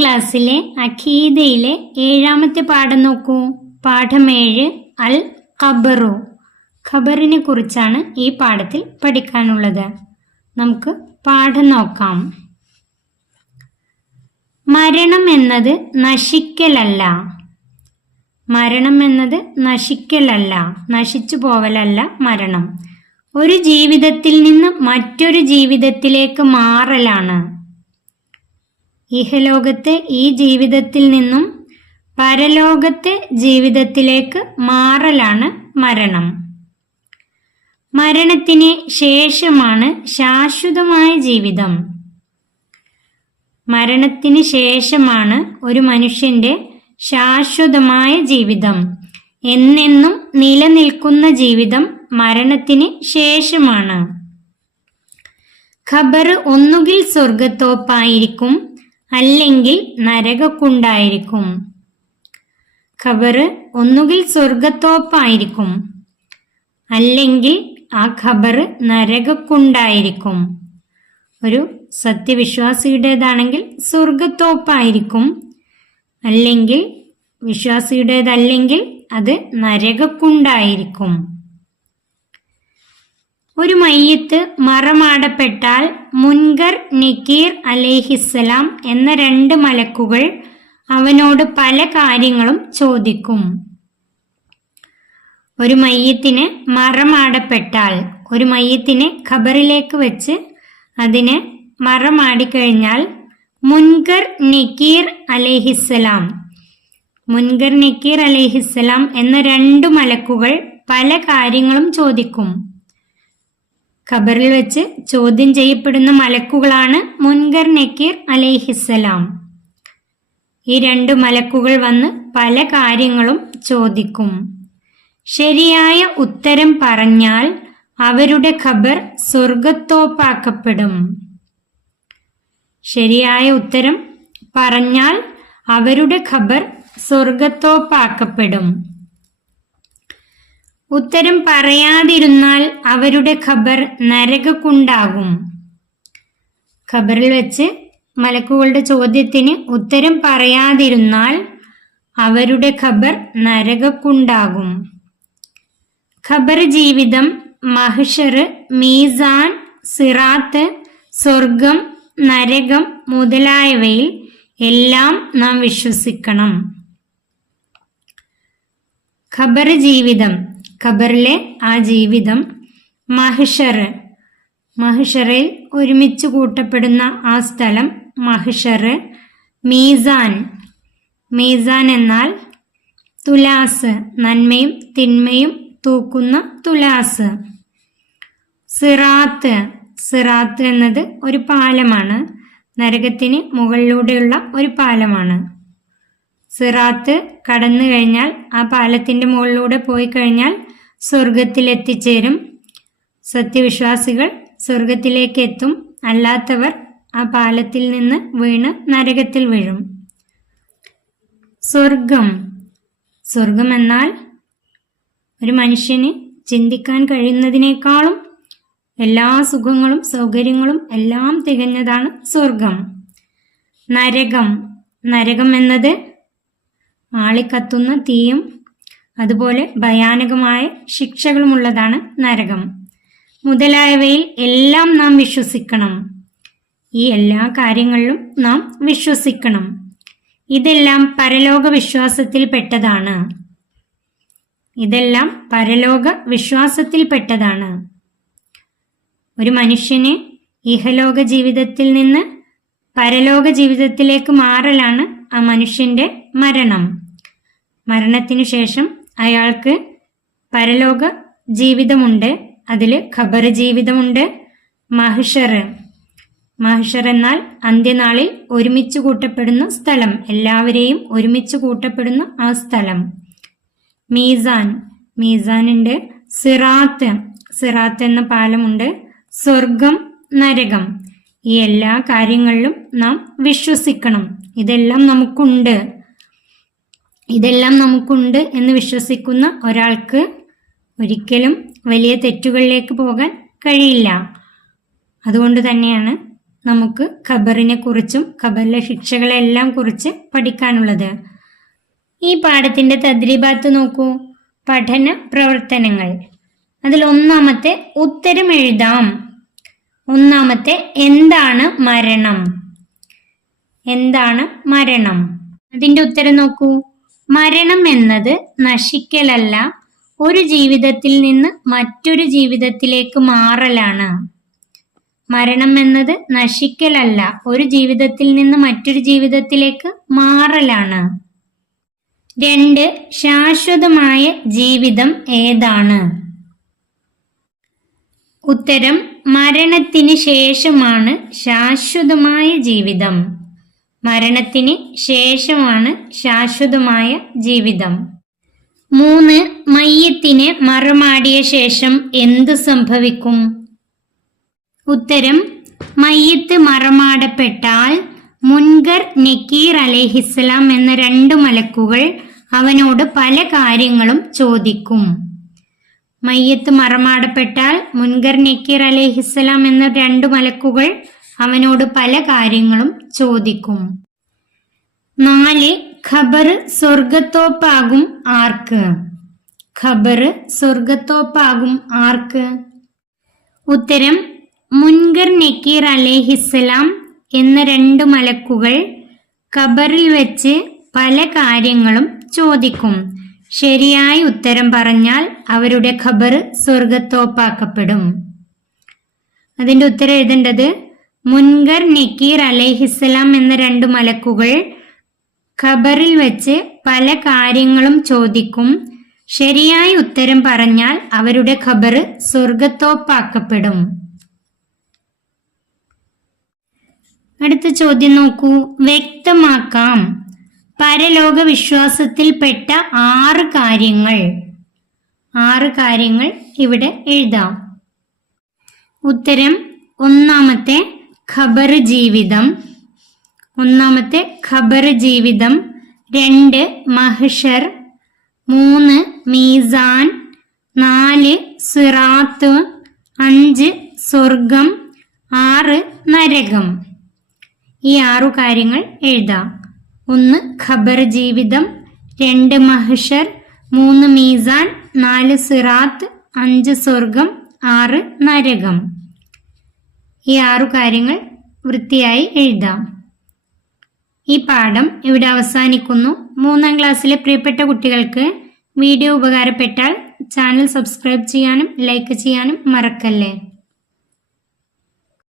ക്ലാസ്സിലെ അഖീദയിലെ 7ാമത്തെ പാഠം നോക്കൂ. പാഠം 7 അൽ ഖബറു. ഖബറിനെ കുറിച്ചാണ് ഈ പാഠത്തിൽ പഠിക്കാനുള്ളത്. നമുക്ക് പാഠം നോക്കാം. മരണം എന്നത് നശിക്കലല്ല. മരണം എന്നത് നശിക്കലല്ല, നശിച്ചു പോവലല്ല മരണം. ഒരു ജീവിതത്തിൽ നിന്ന് മറ്റൊരു ജീവിതത്തിലേക്ക് മാറലാണ്. ഇഹലോകത്തെ ഈ ജീവിതത്തിൽ നിന്നും പരലോകത്തെ ജീവിതത്തിലേക്ക് മാറലാണ് മരണം. മരണത്തിന് ശേഷമാണ് ശാശ്വതമായ ജീവിതം. മരണത്തിന് ശേഷമാണ് ഒരു മനുഷ്യന്റെ ശാശ്വതമായ ജീവിതം. എന്നെന്നും നിലനിൽക്കുന്ന ജീവിതം മരണത്തിന് ശേഷമാണ്. ഖബർ ഒന്നുകിൽ സ്വർഗത്തോപ്പായിരിക്കും, അല്ലെങ്കിൽ നരകക്കുണ്ടായിരിക്കും. ഖബർ ഒന്നുകിൽ സ്വർഗത്തോപ്പായിരിക്കും, അല്ലെങ്കിൽ ആ ഖബർ നരകക്കുണ്ടായിരിക്കും. ഒരു സത്യവിശ്വാസിയുടേതാണെങ്കിൽ സ്വർഗത്തോപ്പായിരിക്കും, അല്ലെങ്കിൽ വിശ്വാസിയുടേതല്ലെങ്കിൽ അത് നരകക്കുണ്ടായിരിക്കും. ഒരു മയ്യത്ത് മറമാടപ്പെട്ടാൽ മുൻകർ നക്കീർ അലൈഹിസ്സലാം എന്ന 2 മലക്കുകൾ അവനോട് പല കാര്യങ്ങളും ചോദിക്കും. ഒരു മയ്യത്തിനെ മറമാടപ്പെട്ടാൽ, ഒരു മയ്യത്തിനെ ഖബറിലേക്ക് വെച്ച് അതിനെ മറമാടിക്കഴിഞ്ഞാൽ മുൻകർ നക്കീർ അലൈഹിസ്സലാം, മുൻകർ നക്കീർ അലൈഹിസ്സലാം എന്ന 2 മലക്കുകൾ പല കാര്യങ്ങളും ചോദിക്കും. ഖബറിൽ വെച്ച് ചോദ്യം ചെയ്യപ്പെടുന്ന മലക്കുകളാണ് മുൻകർ നക്കീർ അലൈഹിസ്സലാം. ഈ 2 മലക്കുകൾ വന്ന് പല കാര്യങ്ങളും ചോദിക്കും. ശരിയായ ഉത്തരം പറഞ്ഞാൽ അവരുടെ ഖബർ സ്വർഗത്തോപ്പാക്കപ്പെടും. ശരിയായ ഉത്തരം പറഞ്ഞാൽ അവരുടെ ഖബർ സ്വർഗത്തോപ്പാക്കപ്പെടും. ഉത്തരം പറയാതിരുന്നാൽ അവരുടെ ഖബർ നരകക്കുണ്ടാകും. ഖബറിൽ വെച്ച് മലക്കുകളുടെ ചോദ്യത്തിന് ഉത്തരം പറയാതിരുന്നാൽ അവരുടെ ഖബർ നരകക്കുണ്ടാകും. ഖബർ ജീവിതം, മഹ്ശർ, മീസാൻ, സിറാത്ത്, സ്വർഗം, നരകം മുതലായവയിൽ എല്ലാം നാം വിശ്വസിക്കണം. ഖബർ ജീവിതം, ഖബറിലെ ആ ജീവിതം, മഹ്ശർ, മഹ്ശറിൽ ഒരുമിച്ച് കൂട്ടപ്പെടുന്ന ആ സ്ഥലം മഹ്ശർ, മീസാൻ, മീസാൻ എന്നാൽ തുലാസ്, നന്മയും തിന്മയും തൂക്കുന്ന തുലാസ്. സിറാത്ത്, സിറാത്ത് എന്നത് ഒരു പാലമാണ്, നരകത്തിന് മുകളിലൂടെയുള്ള ഒരു പാലമാണ്. സിറാത്ത് കടന്നു കഴിഞ്ഞാൽ, ആ പാലത്തിന്റെ മുകളിലൂടെ പോയി കഴിഞ്ഞാൽ സ്വർഗത്തിൽ എത്തിച്ചേരും. സത്യവിശ്വാസികൾ സ്വർഗത്തിലേക്ക് എത്തും, അല്ലാത്തവർ ആ പാലത്തിൽ നിന്ന് വീണ് നരകത്തിൽ വീഴും. സ്വർഗം, സ്വർഗം എന്നാൽ ഒരു മനുഷ്യന് ചിന്തിക്കാൻ കഴിയുന്നതിനേക്കാളും എല്ലാ സുഖങ്ങളും സൗകര്യങ്ങളും എല്ലാം തികഞ്ഞതാണ് സ്വർഗം. നരകം, നരകം എന്നത് ആളിക്കത്തുന്ന തീയും അതുപോലെ ഭയാനകമായ ശിക്ഷകളുമുള്ളതാണ് നരകം. മുതലായവയിൽ എല്ലാം നാം വിശ്വസിക്കണം. ഈ എല്ലാ കാര്യങ്ങളിലും നാം വിശ്വസിക്കണം. ഇതെല്ലാം പരലോക വിശ്വാസത്തിൽപ്പെട്ടതാണ്. ഇതെല്ലാം പരലോക വിശ്വാസത്തിൽപ്പെട്ടതാണ്. ഒരു മനുഷ്യന് ഇഹലോക ജീവിതത്തിൽ നിന്ന് പരലോക ജീവിതത്തിലേക്ക് മാറലാണ് ആ മനുഷ്യന്റെ മരണം. മരണത്തിനു ശേഷം അയാൾക്ക് പരലോക ജീവിതമുണ്ട്. അതിൽ ഖബർ ജീവിതമുണ്ട്, മഹ്ശർ, മഹ്ശർ എന്നാൽ അന്ത്യനാളിൽ ഒരുമിച്ച് കൂട്ടപ്പെടുന്ന സ്ഥലം, എല്ലാവരെയും ഒരുമിച്ച് കൂട്ടപ്പെടുന്ന ആ സ്ഥലം. മീസാൻ, മീസാൻ ഉണ്ട്. സിറാത്ത്, സിറാത്ത് എന്ന പാലമുണ്ട്. സ്വർഗം, നരകം, ഈ എല്ലാ കാര്യങ്ങളിലും നാം വിശ്വസിക്കണം. ഇതെല്ലാം നമുക്കുണ്ട്. ഇതെല്ലാം നമുക്കുണ്ട് എന്ന് വിശ്വസിക്കുന്ന ഒരാൾക്ക് ഒരിക്കലും വലിയ തെറ്റുകളിലേക്ക് പോകാൻ കഴിയില്ല. അതുകൊണ്ട് തന്നെയാണ് നമുക്ക് ഖബറിനെ കുറിച്ചും ഖബറിലെ ശിക്ഷകളെല്ലാം കുറിച്ച് പഠിക്കാനുള്ളത്. ഈ പാഠത്തിന്റെ തദ്രീബാത്ത് നോക്കൂ. പഠന പ്രവർത്തനങ്ങൾ. അതിൽ ഒന്നാമത്തെ ഉത്തരം എഴുതാം. ഒന്നാമത്തെ എന്താണ് മരണം? എന്താണ് മരണം? അതിന്റെ ഉത്തരം നോക്കൂ. മരണം എന്നത് നശിക്കലല്ല, ഒരു ജീവിതത്തിൽ നിന്ന് മറ്റൊരു ജീവിതത്തിലേക്ക് മാറലാണ്. മരണം എന്നത് നശിക്കലല്ല, ഒരു ജീവിതത്തിൽ നിന്ന് മറ്റൊരു ജീവിതത്തിലേക്ക് മാറലാണ്. 2. ശാശ്വതമായ ജീവിതം ഏതാണ്? ഉത്തരം മരണത്തിന് ശേഷമാണ് ശാശ്വതമായ ജീവിതം. മരണത്തിന് ശേഷമാണ് ശാശ്വതമായ ജീവിതം. 3. മയ്യത്തിനെ മറമാടിയ ശേഷം എന്ത് സംഭവിക്കും? ഉത്തരം മയ്യത്ത് മറമാടപ്പെട്ടാൽ മുൻകർ നക്കീർ അലൈഹിസ്സലാം എന്ന 2 മലക്കുകൾ അവനോട് പല കാര്യങ്ങളും ചോദിക്കും. മയ്യത്ത് മറമാടപ്പെട്ടാൽ മുൻകർ നക്കീർ അലൈഹിസ്സലാം എന്ന 2 മലക്കുകൾ അവനോട് പല കാര്യങ്ങളും ചോദിക്കും. 4. ഖബർ സ്വർഗത്തോപ്പാകും ആർക്ക്? ഖബർ സ്വർഗത്തോപ്പാകും ആർക്ക്? ഉത്തരം മുൻകർ നക്കീർ അലൈഹിസ്സലാം എന്ന 2 മലക്കുകൾ ഖബറിൽ വെച്ച് പല കാര്യങ്ങളും ചോദിക്കും. ശരിയായ ഉത്തരം പറഞ്ഞാൽ അവരുടെ ഖബർ സ്വർഗത്തോപ്പാക്കപ്പെടും. അതിന്റെ ഉത്തരം എഴുതേണ്ടത് മുൻകർ നക്കീർ അലൈഹിസ്സലാം എന്ന 2 മലക്കുകൾ ഖബറിൽ വെച്ച് പല കാര്യങ്ങളും ചോദിക്കും. ശരിയായ ഉത്തരം പറഞ്ഞാൽ അവരുടെ ഖബർ സ്വർഗത്തോപ്പാക്കപ്പെടും. അടുത്ത ചോദ്യം നോക്കൂ. വ്യക്തമാക്കാം. പരലോക വിശ്വാസത്തിൽപ്പെട്ട 6 കാര്യങ്ങൾ. 6 കാര്യങ്ങൾ ഇവിടെ എഴുതാം. ഉത്തരം ഒന്നാമത്തെ ഖബർ ജീവിതം. 2 മഹ്ശർ. 3 മീസാൻ. 4 സിറാത്ത്. 5 സ്വർഗം. 6 നരകം. ഈ 6 കാര്യങ്ങൾ എഴുതാം. 1 ഖബർ ജീവിതം, 2 മഹ്ശർ, 3 മീസാൻ, 4 സിറാത്ത്, 5 സ്വർഗം, 6 നരകം. ഈ 6 കാര്യങ്ങൾ വൃത്തിയായി എഴുതാം. ഈ പാഠം ഇവിടെ അവസാനിക്കുന്നു. 3ാം ക്ലാസ്സിലെ പ്രിയപ്പെട്ട കുട്ടികൾക്ക് വീഡിയോ ഉപകാരപ്പെട്ടാൽ ചാനൽ സബ്സ്ക്രൈബ് ചെയ്യാനും ലൈക്ക് ചെയ്യാനും മറക്കല്ലേ.